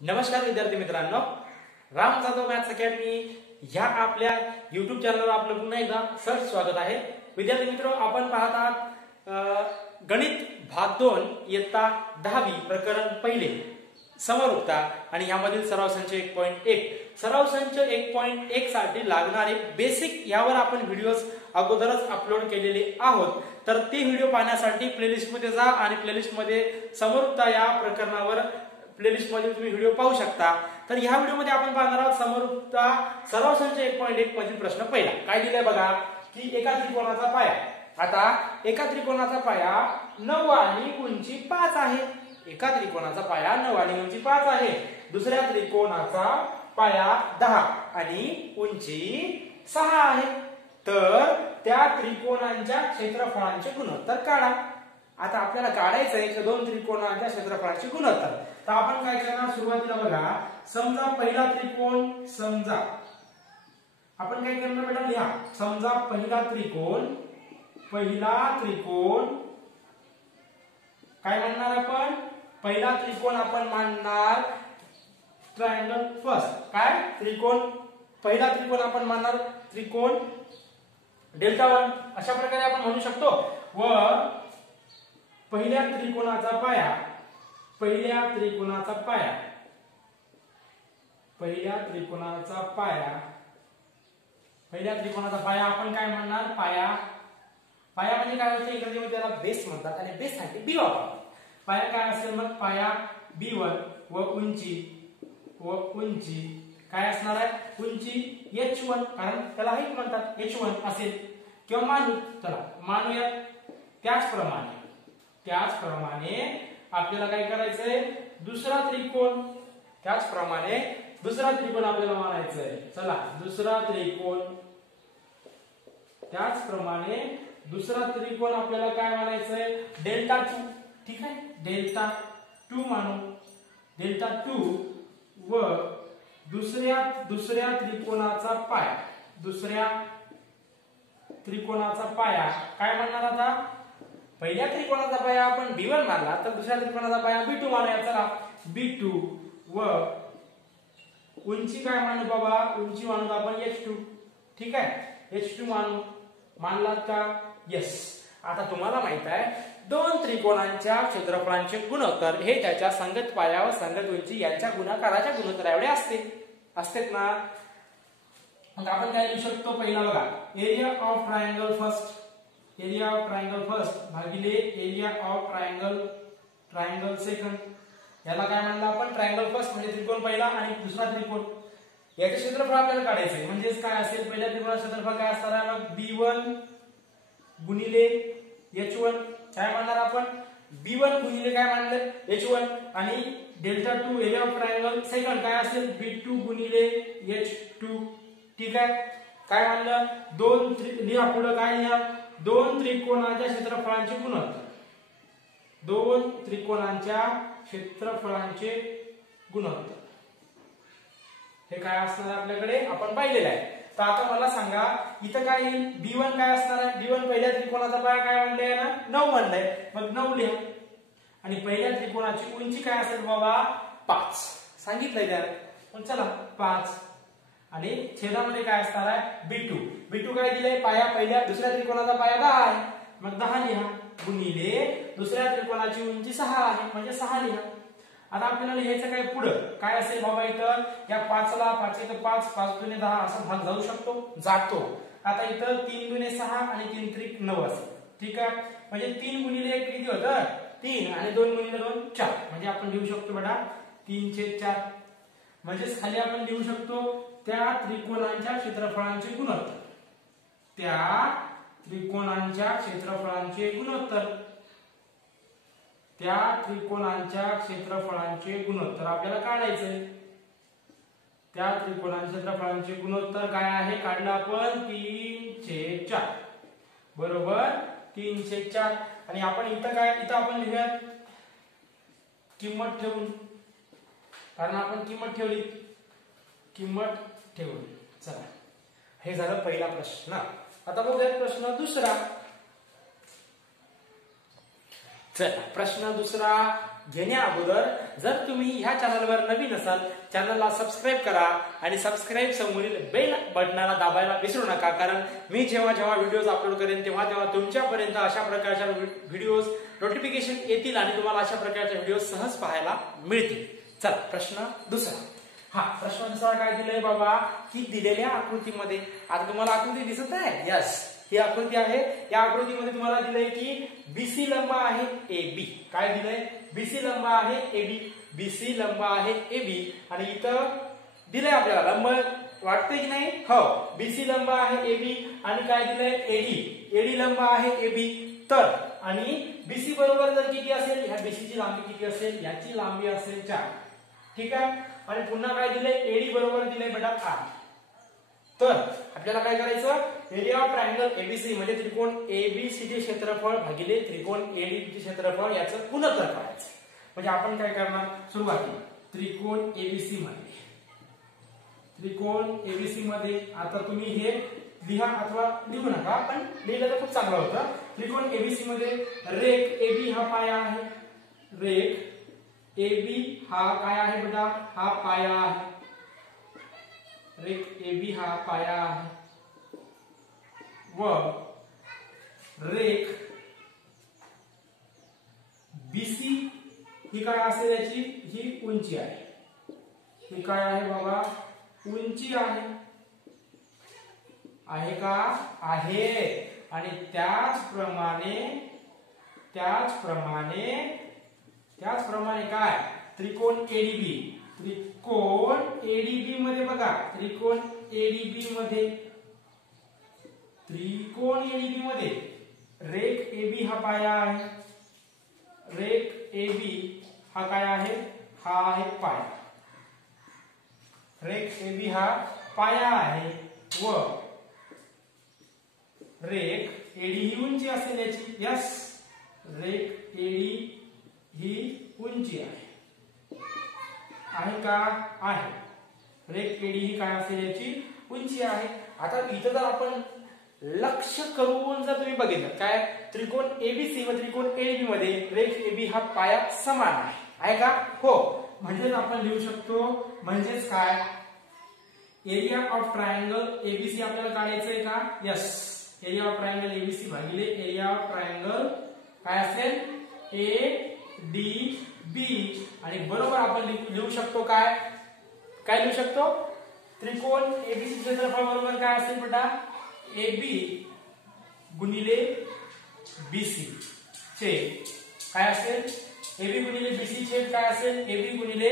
नमस्कार विद्यार्थी मित्रांनो, राम जाधव मॅथ्स अकॅडमी ह्या आपल्या YouTube चॅनलवर आपलं पुन्हा एकदा सहर्ष स्वागत आहे। विद्यार्थी मित्रो, आपण पाहत आहात गणित भाग 2 इयत्ता 10वी प्रकरण पहिले समरूपता आणि यामधील सराव संच 1.1 सराव संच 1.1 साठी लागणारे बेसिक यावर आपण व्हिडिओज अगोदरच अपलोड केलेले आहोत। तर ते व्हिडिओ पाहण्यासाठी प्लेलिस्ट मध्ये जा आणि प्लेलिस्ट मध्ये समरूपता या प्रकरणावर प्लेलिस्ट मध्ये तुम्ही व्हिडिओ पाहू शकता। तर ह्या व्हिडिओ मध्ये आपण पाहणार आहोत समरूपता सराव संच 1.1 मधील प्रश्न पहिला। काय दिलाय बघा की एका त्रिकोणाचा पाया, आता एका त्रिकोणाचा पाया 9 आणि उंची 5 आहे। एका त्रिकोणाचा पाया 9 आणि उंची 5 आहे। दुसऱ्या त्रिकोणाचा पाया 10 आणि उंची 6 आहे। तर त्या त्रिकोणांच्या क्षेत्रफळांचे गुणोत्तर काढा। आता आपल्याला काढायचं आहे की दोन त्रिकोणांच्या क्षेत्रफळाचे गुणोत्तर। तर आपण काय करणार, सुरुवातीला बघा, समजा पहिला त्रिकोण, समजा आपण काय करणार बेटा, लिहा, समजा पहिला त्रिकोण काय म्हणणार आपण, पहिला त्रिकोण आपण मानणार ट्रायंगल फर्स्ट। काय त्रिकोण, पहिला त्रिकोण आपण मानणार त्रिकोण डेल्टा 1 अशा प्रकारे आपण म्हणू शकतो। व पहिल्या त्रिकोणाचा पाया आपण काय म्हणणार, पाया म्हणजे काय होते, इंग्रजीमध्ये त्याला बेस म्हणतात आणि बेस साठी बी वापरतात। पाया काय असेल मग, पाया B1 व उंची काय असणार आहे, उंची H1, कारण त्याला हाईट म्हणतात, H1 असेल किंवा मानू, चला मानूया। त्याचप्रमाणे आपल्याला काय करायचंय, दुसरा त्रिकोण आपल्याला मानायचंय। चला दुसरा त्रिकोण आपल्याला काय मानायचंय, डेल्टा 2, ठीक आहे, डेल्टा 2 मानू, डेल्टा 2 व दुसऱ्या त्रिकोणाचा पाया काय म्हणणार, आता पहिल्या त्रिकोणाचा पाया आपण B1 मानला तर दुसऱ्या त्रिकोणाचा पाया B2 मानूया। चला B2 व उंची काय मानू बाबा, उंची मानू आपण H2, ठीक आहे, H2 मानलात का, यस। आता तुम्हाला माहित आहे दोन त्रिकोणांच्या क्षेत्रफळांचे गुणोत्तर हे त्याच्या संगत पाया व संगत उंची यांच्या गुणाकाराच्या गुणोत्तरा एवढे असतेत ना। मग आपण काय लिहू शकतो, पहिला बघा, एरिया ऑफ ट्रायंगल फर्स्ट भागिले एरिया ऑफ ट्रायंगल सेकंड। याला काय म्हणलं आपण, ट्रायंगल फर्स्ट म्हणजे त्रिकोण पहिला आणि दुसरा त्रिकोण, याचे क्षेत्रफळ आपल्याला काढायचे। म्हणजे काय असेल, पहिल्या त्रिकोणाचे क्षेत्रफळ काय असणार आहे, मग B1 गुणिले H1 काय म्हणणार आपण, B1 गुणिले काय म्हणलं H1 आणि delta 2 area of triangle second काय असेल, B2 गुणिले H2, ठीक आहे। काय म्हणलं, लिहा पुढे, काय लिहा, दोन त्रिकोणांच्या क्षेत्रफळांचे गुणोत्तर हे काय असणार आपल्याकडे, आपण पाहिलेलं आहे। तर आता मला सांगा इथं काय येईल, B1 काय असणार आहे, B1 पहिल्या त्रिकोणाचा पाया काय म्हणलंय ना, 9 म्हणलंय, मग 9 लिहा। आणि पहिल्या त्रिकोणाची उंची काय असेल बाबा, 5 सांगितलंय त्यात, पण चला 5 आणि छेदामध्ये काय असणार आहे, B2 काय दिले, पाया दुसऱ्या त्रिकोणाचा पाया 10 आहे, मग 10 लिहा, गुणिले दुसऱ्या त्रिकोणाची उंची 6 आहे म्हणजे 6 लिहा। आता आपल्याला लिहायचं काय, पुढं काय असेल बाबा, इथं या 5ला 5 1 5 5 2 10 असा भाग जातो। आता इथं 3 2 6 आणि 3 3 9 असेल, ठीक आहे। म्हणजे 3 गुणिले 1 किती होतं, 3 आणि 2 गुणिले 2 4, म्हणजे आपण लिहू शकतो बेटा 3/4। म्हणजे खाली आपण लिहू शकतो त्या त्रिकोणांच्या क्षेत्रफळांचे गुणोत्तर आपल्याला काढायचंय। त्या त्रिकोणांच्या क्षेत्रफळांचे गुणोत्तर काय आहे, काढलं आपण 3/4 बरोबर 3/4। आणि आपण इथं आपण लिहूया किंमत ठेवून, कारण आपण किंमत ठेवून। चला हे झालं पहिला प्रश्न। आता बघूया प्रश्न दुसरा। चला प्रश्न दुसरा घेण्या अगोदर जर तुम्ही ह्या चॅनलवर नवीन असाल चॅनलला सबस्क्राईब करा आणि सबस्क्राईब समोरील बेल बटनाला दाबायला विसरू नका, कारण मी जेव्हा जेव्हा व्हिडिओज अपलोड करेन तेव्हा तुमच्यापर्यंत अशा प्रकारच्या व्हिडिओज नोटिफिकेशन येतील आणि तुम्हाला अशा प्रकारच्या व्हिडिओ सहज पाहायला मिळतील. चला प्रश्न दुसरा. प्रश्न दुसरा काय दिलंय बाबा की दिलेल्या आकृतीमध्ये, आता तुम्हाला आकृती दिसत आहे, यस ही आकृती आहे. या आकृतीमध्ये तुम्हाला दिलंय की बीसी लंब आहे AB. काय दिलंय? बीसी लंब आहे AB. बीसी लंब आहे AB आणि इथं दिलंय आपल्याला लंब, वाटतंय की नाही? हो, बीसी लंब आहे AB आणि काय दिलंय? AD लंब आहे AB. तर आणि बीसी बरोबर जर किती असेल, ह्या बीसीची लांबी किती असेल? याची लांबी असेल 4. ठीक आहे. आणि पुन्हा काय दिलंय? AD बरोबर दिलंय बेटा 8. तर आपल्याला काय करायचं? एरिया ऑफ ट्रायंगल एबीसी म्हणजे त्रिकोण एबीसी चे क्षेत्रफळ भागिले त्रिकोण एडी चे क्षेत्रफळ याचं गुणोत्तर काढायचं. म्हणजे आपण काय करणार? सुरुवातीला त्रिकोण एबीसी मध्ये आता तुम्ही हे लिहा अथवा लिहू नका, पण लिहिलं तर खूप चांगलं होतं. त्रिकोण एबीसी मध्ये रेख एबी हा पाया आहे. रेख एबी हा काय आहे बेटा? हा पाया आहे. रेख एबी हा पाया आहे व रेख बीसी ही काय असेल? याची ही उंची आहे. ही काय आहे बाबा? उंची आहे. आहे का? आहे. आणि त्याचप्रमाणे काय? त्रिकोण एडीबी. त्रिकोण एडीबी मध्ये बघा, त्रिकोण एडीबी मध्ये रेख एबी हा पाया आहे. रेख एबी हा काय आहे? हा आहे पाया. रेख एबी हा पाया आहे व रेख एडी ही उंची असेल याची. यस, रेख एडी ही उंची आहे. आहे का? आहे. रेख एडी ही काय असेल? याची उंची आहे. आता इथं जर आपण लक्ष करून जर तुम्ही बघितलं, काय त्रिकोण एबीसी व त्रिकोण एबी मध्ये रेख एबी हा पाया समान आहे का? हो. म्हणजेच आपण लिहू शकतो, म्हणजेच काय? एरिया ऑफ ट्रायंगल एबीसी आपल्याला काढायचंय का? Yes, area of triangle ABC भागिले एरिया ऑफ ट्रायंगल काय असेल? एडीबी. आणि बरोबर आपण लिहू शकतो काय? काय लिहू शकतो? त्रिकोण एबीसी क्षेत्रफळ बरोबर काय असेल बेटा? AB गुणिले BC चे काय असेल? AB गुणिले BC छेद काय असेल? AB गुणिले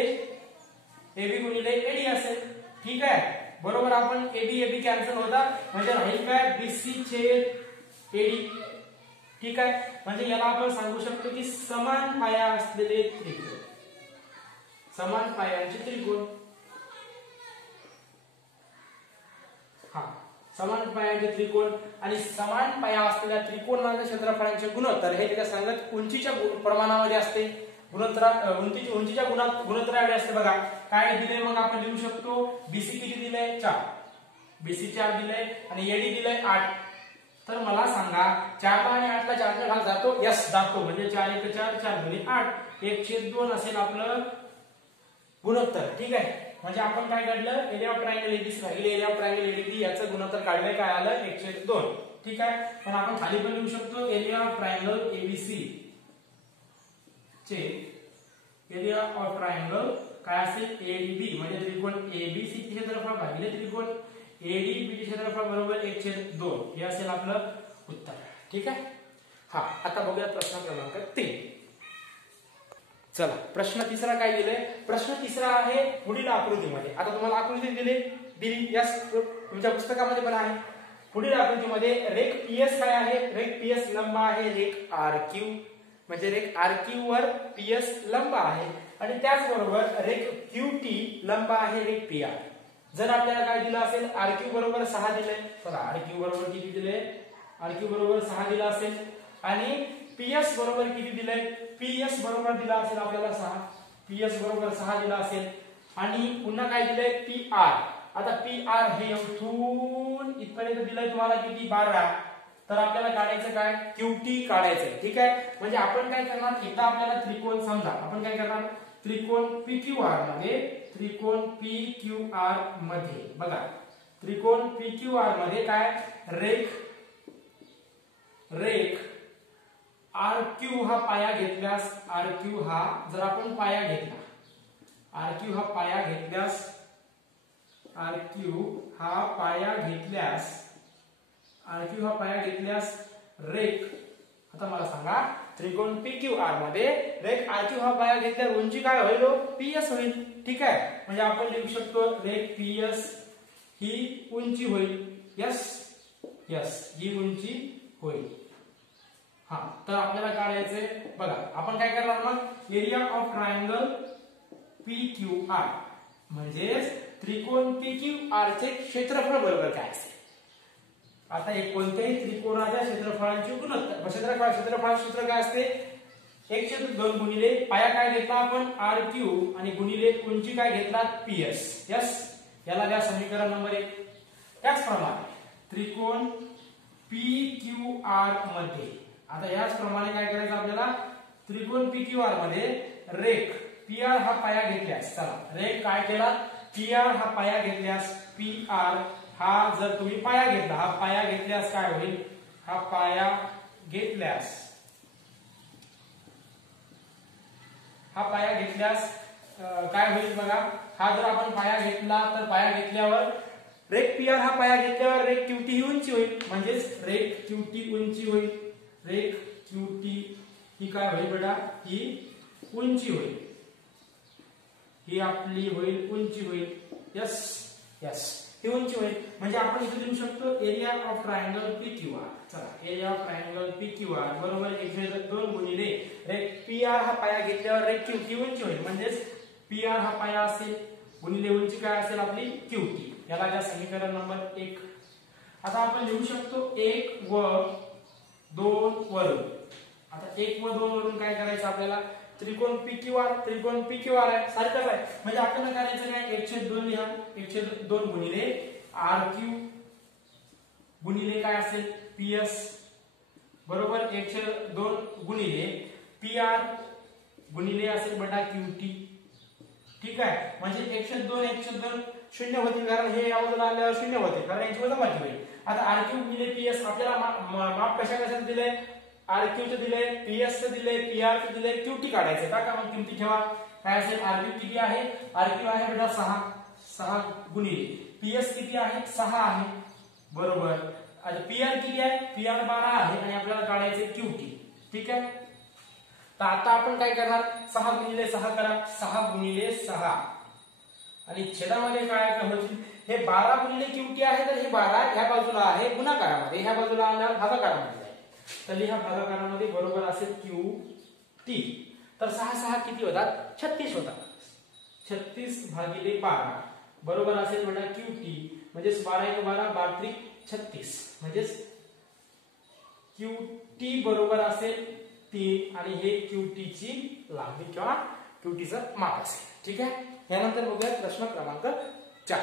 AD असेल. ठीक आहे. बरोबर आपण AB कॅन्सल होता, म्हणजे राहील काय? BC छेद AD. ठीक आहे. म्हणजे याला आपण सांगू शकतो की समान पाया असलेले त्रिकोण, समान पायांचे त्रिकोण. समान पायाचे त्रिकोण आणि समान पाया असलेल्या त्रिकोणाच्या क्षेत्रफळांचे गुणोत्तर हे त्याच्या सांगत उंचीच्या प्रमाणामध्ये असते. उंचीच्या गुणोत्तराकडे असते. बघा काय दिले, मग आपण लिहू शकतो बीसी किती दिलंय? 4. बीसी 4 दिलंय आणि एडी दिलंय 8. तर मला सांगा 4 आणि 8 ला 4 ने भाग जातो? यस, जातो. म्हणजे 4 1 4 4 2 8 1/2 असेल आपलं गुणोत्तर. ठीक आहे. म्हणजे आपण काय काढलं? एरिया ऑफ ट्रायंगल एबीसी भागिले एरिया ऑफ ट्रायंगल एडीबी याचं गुणोत्तर काढलंय. काय आलं? 1/2. ठीक आहे. पण आपण खाली पण लिहू शकतो एरिया ऑफ ट्रायंगल एबीसी चे एरिया ऑफ ट्रायंगल काय असेल? एडीबी म्हणजे त्रिकोण एबीसी चे क्षेत्रफळ भागिले त्रिकोण एडीबी चे क्षेत्रफळ बरोबर 1/2 हे असेल आपलं उत्तर. ठीक आहे. आता बघूया प्रश्न क्रमांक 3. चला प्रश्न तिसरा काय दिलाय? प्रश्न तिसरा आहे पुढील आकृतीमध्ये. आता तुम्हाला आकृती दिली यस, तुमच्या पुस्तकामध्ये पण आहे. पुढील आकृतीमध्ये रेख पीएस काय आहे? रेख पीएस लंब आहे रेख आरक्यू, म्हणजे रेख आरक्यू वर पीएस लंब आहे आणि त्याचबरोबर रेख क्यूटी लंब आहे रेख पीआर. जर आपल्याला काय दिलं असेल? आरक्यू बरोबर 6 दिलंय. चला आरक्यू बरोबर किती दिले? आरक्यू बरोबर 6 दिला असेल आणि पीएस बरोबर किती दिलंय? पीएस बरोबर दिला असेल आपल्याला 6. पीएस बरोबर 6 दिला असेल आणि पुन्हा काय दिलंय? पीआर. आता पीआर हे इथून इथपर्यंत दिलंय तुम्हाला किती? 12. तर आपल्याला काढायचं काय QT काढायचं ठीक आहे. म्हणजे आपण काय करणार एकदा आपल्याला त्रिकोण समजा आपण काय करणार त्रिकोण PQR मध्ये बघा त्रिकोण PQR मध्ये काय रेख RQ हा पाया घेतल्यास RQ हा जर आपण पाया घेतला RQ हा पाया घेतल्यास रेख आता मला सांगा त्रिकोण PQR मध्ये रेख RQ हा पाया घेतल्यावर उंची काय होईल PS होईल ठीक आहे. म्हणजे आपण लिहू शकतो रेख PS ही उंची होईल यस ही उंची होईल. हा तर आपल्याला काढायचंय बघा आपण काय करणार मग एरिया ऑफ ट्रायंगल PQR म्हणजे त्रिकोण PQR चे क्षेत्रफळ बरोबर काय असेल. आता एक कोणत्याही त्रिकोणाच्या क्षेत्रफळांची गुणोत्तर क्षेत्रफळाचे सूत्र काय असते 1/2 गुणिले पाया काय घेतला आपण RQ आणि गुणिले उंची काय घेतला PS यस याला द्या समीकरण नंबर 1. त्याचप्रमाणे त्रिकोण PQR मध्ये आता याच प्रमाणे काय करायचं आपल्याला त्रिकोण PQR मध्ये रेख PR हा पाया घेतल्यास चला रेख काय केला PR हा पाया घेतल्यास PR हा जर तुम्ही पाया घेतला हा पाया घेतल्यास काय होईल हा पाया घेतल्यास काय होईल बघा हा जर आपण पाया घेतला तर पाया घेतल्यावर रेख PR हा पाया घेतल्यावर रेख QT ही उंची होईल म्हणजेच रेख QT उंची होईल रेख QT ही काय होईल बेटा ही उंची होईल ही आपली होईल उंची होईल यस ही उंची होईल. म्हणजे आपण इथे लिहू शकतो एरिया ऑफ ट्रायंगल PQR चला एरिया ऑफ ट्रायंगल PQR बरोबर 1/2 गुणिले रेख PR हा पाया घेतल्यावर रेख QT उंची होईल म्हणजेच PR हा पाया असेल गुणिले उंची काय असेल आपली QT याला द्या समीकरण नंबर 1. आता आपण लिहू शकतो 1 व 2 वरून आता 1 व 2 वरून काय करायचं आपल्याला त्रिकोण PQR आहे सारखंच आहे. म्हणजे आपल्याला करायचं काय 1/2 लिहा 1/2 गुणिले RQ गुणिले काय असेल PS बरोबर 1/2 गुणिले PR गुणिले असेल बेटा QT ठीक आहे. म्हणजे 1/2 शून्य होते कारण हे या बाजूला आल्यावर शून्य होते कारण यांची वजाबाकी होईल. आता RQ गुणिले PS आपल्याला माप कशाला दिले RQ चे दिले PS चे दिले PR चे दिले QT काढायचे का मग किमती ठेवा काय असेल RQ किती आहे RQ आहे बेटा 6 गुणिले PS किती आहे 6 आहे बरोबर. आता PR किती आहे PR 12 आहे आणि आपल्याला काढायचे QT ठीक आहे. तर आता आपण काय करणार 6 गुणिले 6 करा 6 गुणिले 6 आणि छेदामध्ये काय होईल हे 12 गुणिले QT आहे तर हे 12 ह्या बाजूला आहे गुणाकारामध्ये ह्या बाजूला आल्यावर भागाकारामध्ये तर लिहा भागाकारामध्ये बरोबर असेल QT. तर 6 किती होतात 36 होतात 36 भागिले 12 बरोबर असेल बेटा QT म्हणजे 12 × 12 12 36 म्हणजे QT बरोबर असेल 3 आणि हे QT ची लांबी किंवा QT चं माप असेल ठीक आहे. यानंतर बघूया प्रश्न क्रमांक 4.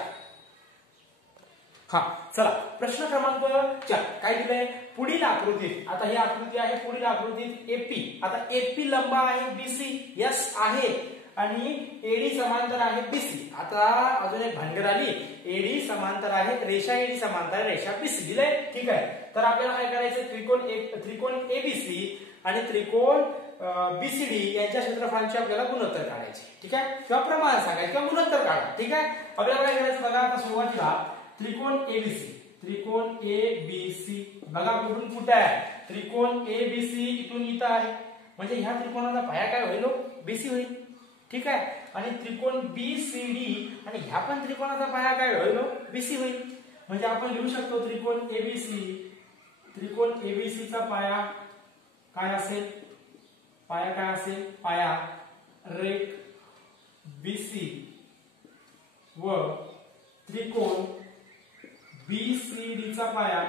हा चला प्रश्न क्रमांक 4 काय दिलंय पुढील आकृतीत आता ही आकृती आहे पुढील आकृतीत AP आता AP लंब आहे BC यस आहे आणि AD समांतर आहे BC. आता अजून एक भानगड आली AD समांतर आहे रेषा AD समांतर आहे रेषा BC दिलंय ठीक आहे. तर आपल्याला काय करायचं त्रिकोण ABC आणि त्रिकोण BCD यांच्या क्षेत्रफळांचे आपल्याला गुणोत्तर काढायचे ठीक आहे किंवा प्रमाण सांगायचे किंवा गुणोत्तर काढा ठीक आहे. आपल्याला काय करायचं बघा आता सुरुवातीला त्रिकोण ABC बघा कुठून कुठे आहे त्रिकोण ABC इथून इथं आहे म्हणजे ह्या त्रिकोणाचा पाया काय होईल BC होईल ठीक आहे. आणि त्रिकोण BCD आणि ह्या पण त्रिकोणाचा पाया काय होईल BC होईल. म्हणजे आपण लिहू शकतो त्रिकोण ABC चा पाया काय असेल पाया रेख BC व त्रिकोण BCD चा पाया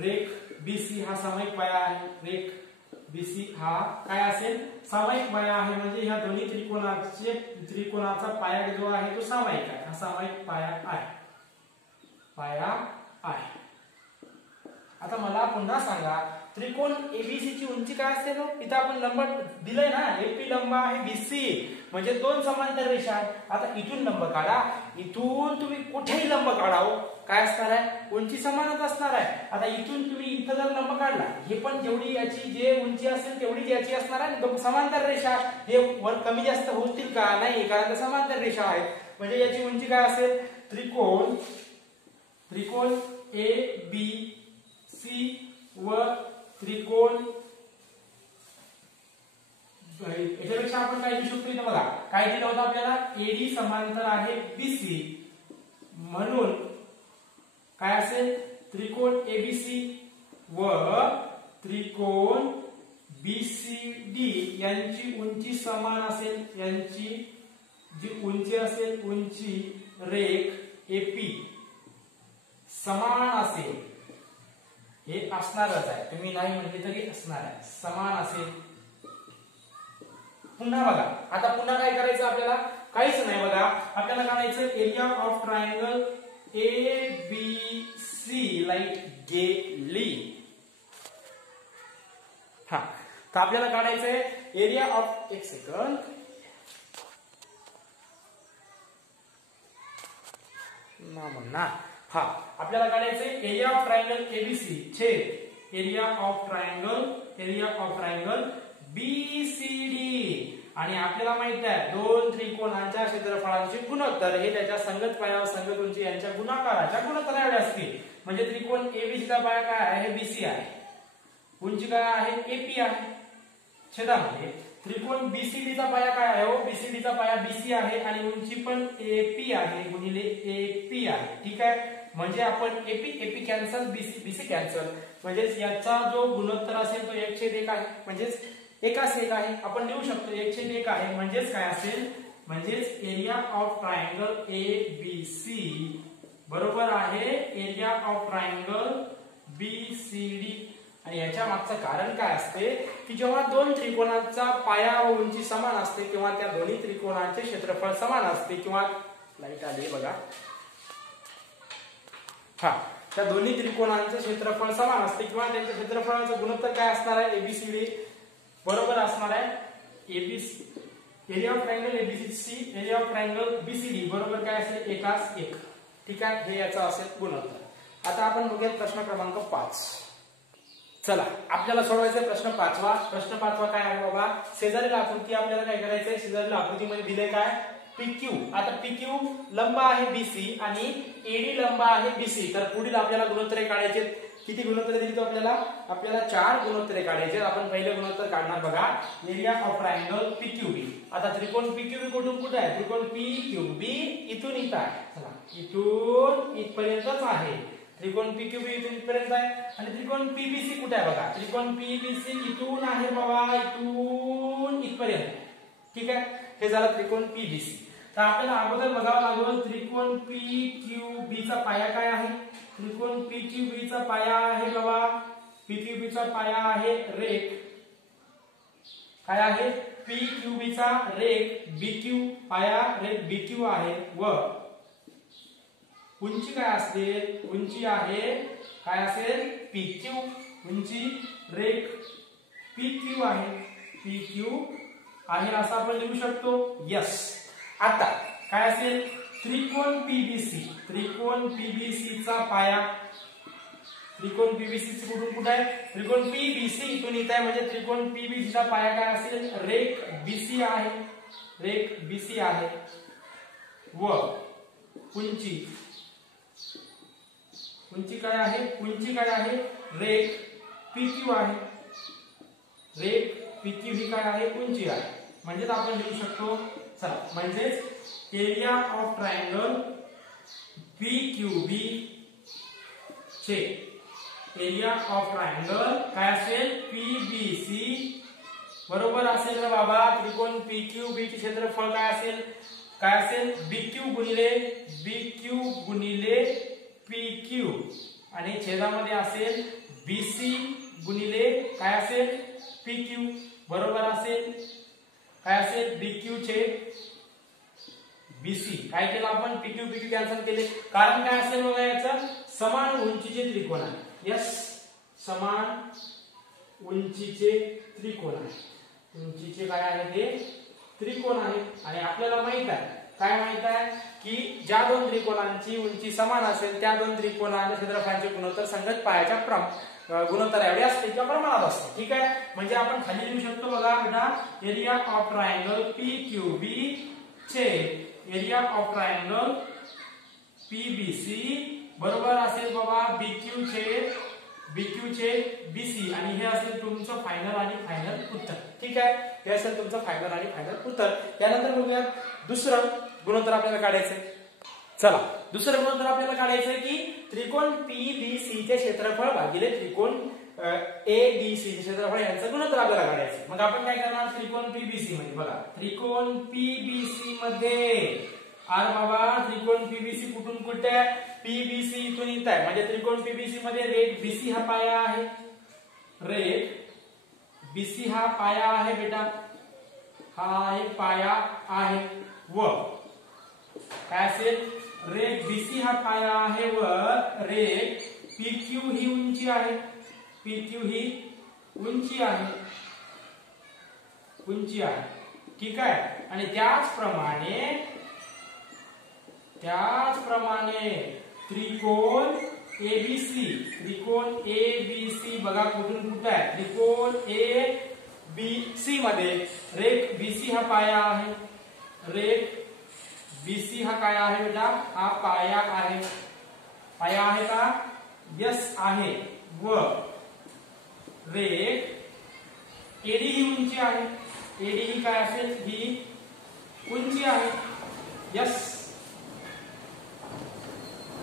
रेख BC हा सामायिक पाया आहे रेख BC हा काय असेल सामायिक पाया आहे म्हणजे ह्या दोन्ही त्रिकोणाचा पाया जो आहे तो सामायिक आहे हा सामायिक पाया आहे पाया आहे. आता मला पुन्हा सांगा त्रिकोण एबीसी ची उंची काय असेल? इथं आपण लंब दिलंय ना, एपी लंब आहे बीसी, म्हणजे दोन समांतर रेषा आहेत. आता इथून लंब काढा, इथून तुम्ही कुठेही लंब काढावं, काय असणार आहे? उंची समानच असणार आहे. आता इथून तुम्ही इथं जर लंब काढला, हे पण जेवढी याची जे उंची असेल तेवढीच याची असणार आहे. दोन समांतर रेषा हे वर कमी जास्त होतील का? नाही, कारण ते समांतर रेषा आहेत. म्हणजे याची उंची काय असेल? त्रिकोण ए बी सी व त्रिकोण याच्यापेक्षा आपण काय लिहू शकतो? इथं बघा काय दिलं होतं आपल्याला, एडी समांतर आहे बीसी, म्हणून काय असेल? त्रिकोण एबीसी व त्रिकोण बीसीडी यांची उंची समान असेल. यांची जी उंची असेल, उंची रेख एपी समान असेल. हे असणारच आहे, तुम्ही नाही म्हटले तरी असणार आहे, समान असेल. पुन्हा बघा, आता पुन्हा काय करायचं आपल्याला? काहीच नाही बघा, आपल्याला काढायचं area of triangle A B C light गेली. हा, तर आपल्याला काढायचंय एरिया ऑफ, एक सेकंड, ना हा, आपल्याला काढायचंय एरिया ऑफ ट्रायंगल एबीसी छेद एरिया ऑफ ट्रायंगल बीसीडी. आणि आपल्याला माहित आहे दोन त्रिकोणांच्या क्षेत्रफळांचे गुणोत्तर हे त्याच्या संगत पाया व संगत उंची यांच्या गुणाकाराच्या गुणोत्तरा एवढे असतील. म्हणजे त्रिकोण एबीसी चा पाया काय आहे? बीसी आहे. उंची काय आहे? एपी आहे. छेदामध्ये त्रिकोण बीसीडी चा पाया काय आहे? हो, बीसीडी चा पाया बीसी आहे आणि उंची पण एपी आहे गुणिले एपी आहे. ठीक आहे, म्हणजे आपण एपी कॅन्सल, बीसी कॅन्सल, म्हणजे याचा जो गुणोत्तर असेल तो 1/1 आहे. म्हणजेच एकाच एक आहे, आपण लिहू शकतो 1/1 आहे. म्हणजेच काय असेल? म्हणजेच area of triangle A B C बरोबर आहे एरिया ऑफ ट्रायंगल बीसीडी. आणि याच्या मागचं कारण काय असते की जेव्हा दोन त्रिकोणाचा पाया व उंची समान असते किंवा त्या दोन्ही त्रिकोणाचे क्षेत्रफळ समान असते, किंवा लाईट आली बघा, हा, त्या दोन्ही त्रिकोणांचे क्षेत्रफळ समान असते किंवा त्यांच्या क्षेत्रफळाचं गुणोत्तर काय असणार आहे? एबीसीडी बरोबर असणार आहे area of triangle ABC area of triangle BCD बरोबर काय असेल? एकास एक. ठीक आहे, हे याचा असेल गुणोत्तर. आता आपण बघूया प्रश्न क्रमांक 5. चला, आपल्याला सोडवायचा प्रश्न 5वा. प्रश्न 5वा काय आहे बाबा? शेजारील आकृती आपल्याला काय करायचंय? शेजारील आकृतीमध्ये दिले काय? पीक्यू. आता पीक्यू लंब आहे बीसी आणि एडी लंब आहे बीसी. तर पुढील आपल्याला गुणोत्तरे काढायचे. किती गुणोत्तरे दिली? आपल्याला 4 गुणोत्तरे काढायचे. आपण पहिले गुणोत्तर काढणार बघा, एरिया ऑफ ट्रायंगल पीक्यूबी. आता त्रिकोण पीक्यूबी कुठून कुठे आहे? त्रिकोण पीक्यूबी इथून इथं आहे. चला, इथून इथपर्यंतच आहे. त्रिकोण पीक्यूबी इथून इथपर्यंत आहे. आणि त्रिकोण पीबीसी कुठे आहे बघा? त्रिकोण पीबीसी इथून आहे बाबा, इथून इथपर्यंत. ठीक आहे, हे झालं त्रिकोण पीबीसी. तर आपल्याला अगोदर बघावं लागेल त्रिकोण पीक्यूबी चा पाया काय आहे? त्रिकोण पीक्यूबी चा पाया आहे बाबा, पीक्यूबी चा पाया आहे रेख, काय आहे? पीक्यूबी चा रेख बीक्यू, पाया रेख बीक्यू आहे व उंची काय असेल? उंची आहे काय असेल? पीक्यू. उंची रेख पीक्यू आहे, पीक्यू आहे असं आपण लिहू शकतो. यस. आता काय असेल? त्रिकोण पीबीसी, त्रिकोण पीबीसी चा पाया, त्रिकोण पीबीसी कुठून कुठे आहे? त्रिकोण पीबीसी इथून इथं आहे. म्हणजे त्रिकोण पीबीसी चा पाया काय असेल? रेख बीसी आहे, रेख बीसी आहे व उंची, उंची काय आहे? उंची काय आहे? रेख पीक्यू आहे, रेख पीक्यू ही काय आहे? उंची आहे. म्हणजे आपण लिहू शकतो, चला, म्हणजेच एरिया ऑफ ट्रायंगल पीक्यूबी चे एरिया ऑफ ट्रायंगल काय असेल? पीबीसी बरोबर असेल ना बाबा? त्रिकोण पीक्यूबी चे क्षेत्रफळ काय असेल? काय असेल? बीक्यू गुणिले पीक्यू आणि छेदामध्ये असेल बीसी गुणिले काय असेल? पीक्यू बरोबर असेल काय असेल? बीक्यू छेद बीसी. काय केलं आपण? पीक्यू पीक्यू कॅन्सल केले. कारण काय असेल बघा याचं? समान उंचीचे त्रिकोण आहे. यस, समान उंचीचे त्रिकोण आहे. उंचीचे काय आहे ते? त्रिकोण आहे. आणि आपल्याला माहित आहे, काय माहित आहे की ज्या दोन त्रिकोणांची उंची समान असेल त्या दोन त्रिकोणांच्या क्षेत्रफळाचे गुणोत्तर संगत पायाच्या गुणोत्तर एवढे असते किंवा प्रमाणात असते. ठीक आहे. म्हणजे आपण खाली लिहू शकतो बघा बेटा, एरिया ऑफ ट्रायंगल PQB छेद एरिया ऑफ ट्रायंगल PBC बरोबर असेल बाबा BQ छेद BC. आणि हे असेल तुमचं फायनल आणि फायनल उत्तर. ठीक आहे. हे असेल तुमचं फायनल आणि फायनल उत्तर. यानंतर बघूया दुसरं गुणोत्तर आपल्याला काढायचंय. चला, दुसरं गुणोत्तर आपल्याला काढायचंय की त्रिकोण PBC चे क्षेत्रफळ भागिले त्रिकोण ABC चे क्षेत्रफळ यांचं गुणोत्तर आपल्याला काढायचं. मग आपण काय करणार? त्रिकोण PBC मध्ये बघा, त्रिकोण PBC मध्ये बाबा त्रिकोण PBC कुठून कुठे? PBC इथून येत आहे. म्हणजे त्रिकोण PBC मध्ये रेट BC हा पाया आहे. रेट BC हा पाया आहे बेटा, हा एक पाया आहे. व काय असेल? रेट BC हा पाया आहे व रेट PQ ही उंची आहे. PQ ही उंची आहे. ठीक आहे. आणि त्याचप्रमाणे त्रिकोण ABC बघा कुठून कुठे आहे? त्रिकोण ABC मध्ये रेट BC हा पाया आहे. रेट BC हा काय आहे बेटा? हा पाया आहे. पाया आहे का? यस आहे. व रेट AD ही उंची आहे. AD ही काय असेल? ही उंची आहे. यस,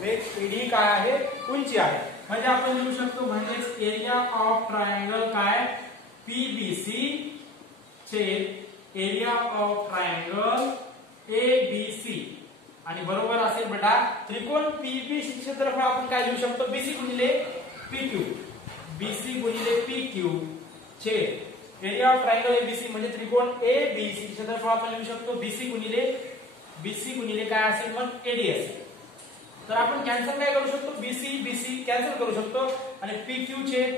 रेट AD काय आहे? उंची आहे. म्हणजे आपण लिहू शकतो म्हणजेच एरिया ऑफ ट्रायंगल काय? PBC छेद एरिया ऑफ ट्रायंगल ABC. आणि बरोबर असेल बेटा त्रिकोण PBC क्षेत्रफळ आपण काय लिहू शकतो? BC गुणिले PQ. BC गुणिले PQ छेद एरिया ऑफ ट्रायंगल ABC म्हणजे त्रिकोण ABC क्षेत्रफळ आपण लिहू शकतो BC गुणिले काय असेल? मग AD असेल. तर आपण कॅन्सल काय करू शकतो? BC कॅन्सल करू शकतो आणि PQ छेद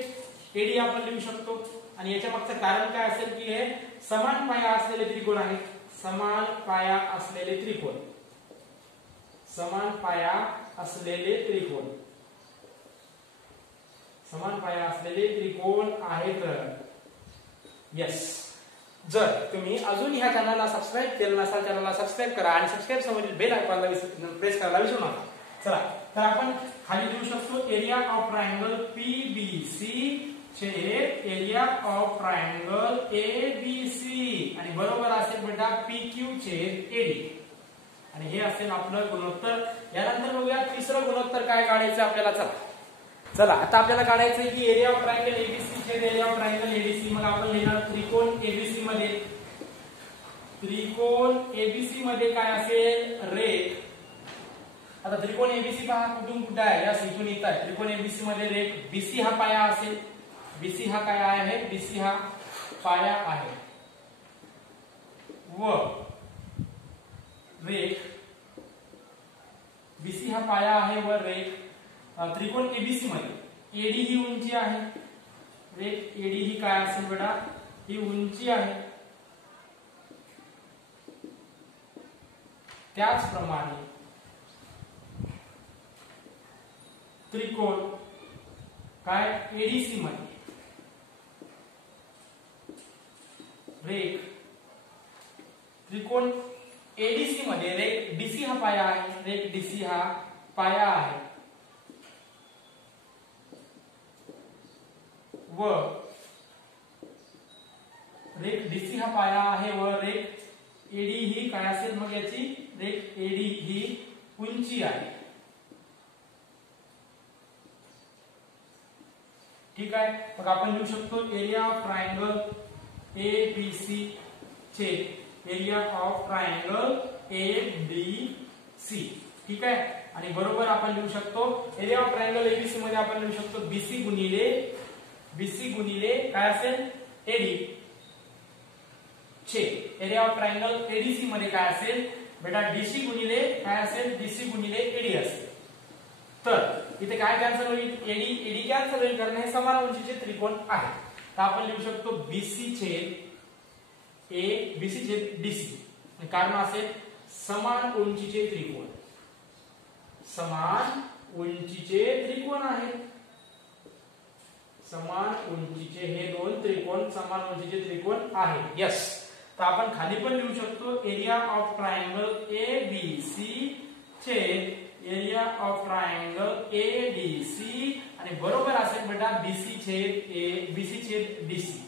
AD आपण लिहू शकतो. आणि याच्या मागचं कारण काय असेल की हे समान पाया असलेले त्रिकोण आहेत. समान पाया असलेले त्रिकोण आहेत. यस, जर तुम्ही अजून ह्या चॅनलला सबस्क्राईब केलं नसाल, चॅनलला सबस्क्राईब करा आणि सबस्क्राईब समोरील बेल आयकॉनला प्रेस करायला विसरू नका. चला, तर आपण खाली लिहू शकतो एरिया ऑफ ट्रायंगल PBC छेद एरिया ऑफ ट्रायंगल ABC. आणि बरोबर असेल बेटा PQ छेद AD. आणि हे असेल आपलं गुणोत्तर. यानंतर बघूया तिसरं गुणोत्तर काय काढायचं आपल्याला. चला आता आपल्याला काढायचंय की एरिया ऑफ ट्रायंगल ABC छेद एरिया ऑफ ट्रायंगल ABC. मग आपण लिहिणार त्रिकोण ABC मध्ये काय असेल? रेट. आता त्रिकोण ABC पहा कुठून कुठे आहे? या इथून येत आहे. त्रिकोण ABC मध्ये रेट BC हा पाया असेल. BC हा काय आहे? BC हा पाया आहे. व रेट BC हा पाया आहे व रेट त्रिकोण ABC मध्ये AD ही उंची आहे. रेट AD ही काय असेल बेटा? ही उंची आहे. त्याचप्रमाणे त्रिकोण काय ADC मध्ये रेट त्रिकोण ADC मध्ये रेट DC हा पाया आहे. रेट DC हा पाया आहे व रेट DC हा पाया आहे व रेट AD ही काय असेल? मग याची रेट AD ही उंची आहे. ठीक आहे. मग आपण लिहू शकतो एरिया ऑफ ट्रायंगल ABC छेद एरिया ऑफ ट्रायंगल ABC. ठीक आहे. आणि बरोबर आपण लिहू शकतो एरिया ऑफ ट्रायंगल ABC मध्ये आपण लिहू शकतो BC गुणिले काय असेल? AD छेद एरिया ऑफ ट्रायंगल ADC मध्ये काय असेल? बेटा डीसी गुणिले काय असेल, डीसी गुणिले एडी असेल. तर इथे काय कॅन्सल होईल, एडी एडी कॅन्सल होईल कारण हे समान उंचीचे त्रिकोण आहे. तर आपण लिहू शकतो बीसी छेद ए बीसी छेद डीसी. कारण असेल समान उंचीचे त्रिकोण, समान उंचीचे त्रिकोण आहे. समान उंचीचे हे दोन त्रिकोण समान उंचीचे त्रिकोण आहे. यस. तर आपण खाली पण लिहू शकतो एरिया ऑफ ट्रायंगल एबीसी छेद एरिया ऑफ ट्रायंगल एडीसी आणि बरोबर असेल बेटा बीसी छेद ए बीसी छेद डीसी.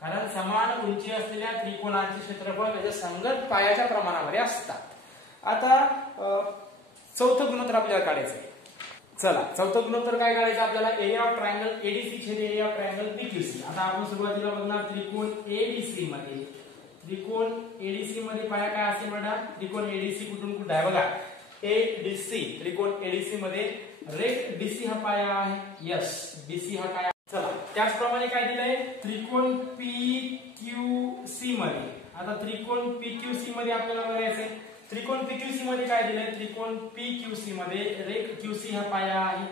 कारण समान उंची असलेल्या त्रिकोणाचे क्षेत्रफळ त्याच्या संगत पायाच्या प्रमाणामध्ये असतात. आता चौथं गुणोत्तर आपल्याला काढायचं आहे. चला चौथं गुणोत्तर काय काढायचं आपल्याला, एरिया ऑफ ट्रायंगल एडीसी छेद एरिया ऑफ ट्रायंगल बीक्यूसी. आता आपण सुरुवातीला बघणार त्रिकोण एबीसी मध्ये, त्रिकोण एडीसी मध्ये पाया काय असेल बेटा, त्रिकोण एडीसी कुठून कुठे आहे बघा, एडीसी त्रिकोण एडीसी मध्ये रेख डीसी हा पाया आहे. यस, डीसी हा काय. चला त्याचप्रमाणे काय दिलंय त्रिकोण पीक्यूसी मध्ये. आता त्रिकोण पीक्यूसी मध्ये आपल्याला बघायचंय, त्रिकोण पीक्यूसी मध्ये काय दिलंय, त्रिकोण पीक्यूसी मध्ये रेख क्यूसी हा पाया आहे.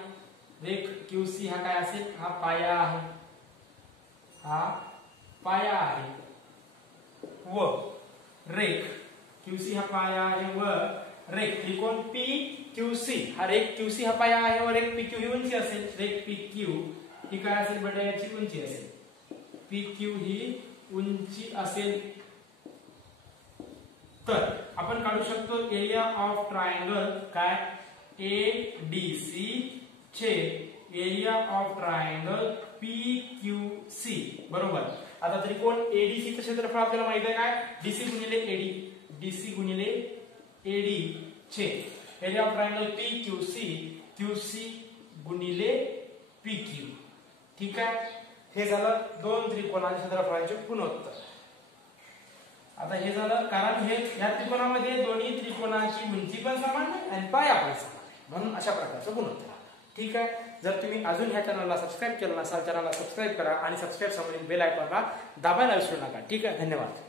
रेख क्यूसी हा काय असेल, हा पाया आहे, हा पाया आहे. व रेख क्यूसी हा पाया आहे व रेख त्रिकोण पी क्यूसी हा रेख क्यूसी हा पाया आहे व रेख पीक्यू ही उंची असेल. रेख पीक्यू ही काय असेल बेटा, याची उंची असेल. पीक्यू ही उंची असेल. तर आपण काढू शकतो एरिया ऑफ ट्रायंगल काय, एडीसी छेद एरिया ऑफ ट्रायंगल पीक्यूसी बरोबर. आता त्रिकोण एडीसी चे क्षेत्रफळ आपल्याला माहित आहे काय, डीसी गुणिले एडी, डीसी गुणिले एडी छेद area of triangle PQC, QC गुणिले पीक्यू. ठीक आहे. हे झालं दोन त्रिकोणाच्या क्षेत्रफळाचे गुणोत्तर. आता हे झालं कारण हे या त्रिकोणामध्ये दोन्ही त्रिकोणाची उंची पण समान आहे आणि पाया पण समान आहे, म्हणून अशा प्रकारचं गुणोत्तर. ठीक आहे. जर तुम्ही अजून ह्या चॅनलला सबस्क्राईब केलं नसाल, चॅनलला सबस्क्राईब करा आणि सबस्क्राईब समोरील बेल आयकॉनला दाबायला विसरू नका. ठीक आहे. धन्यवाद.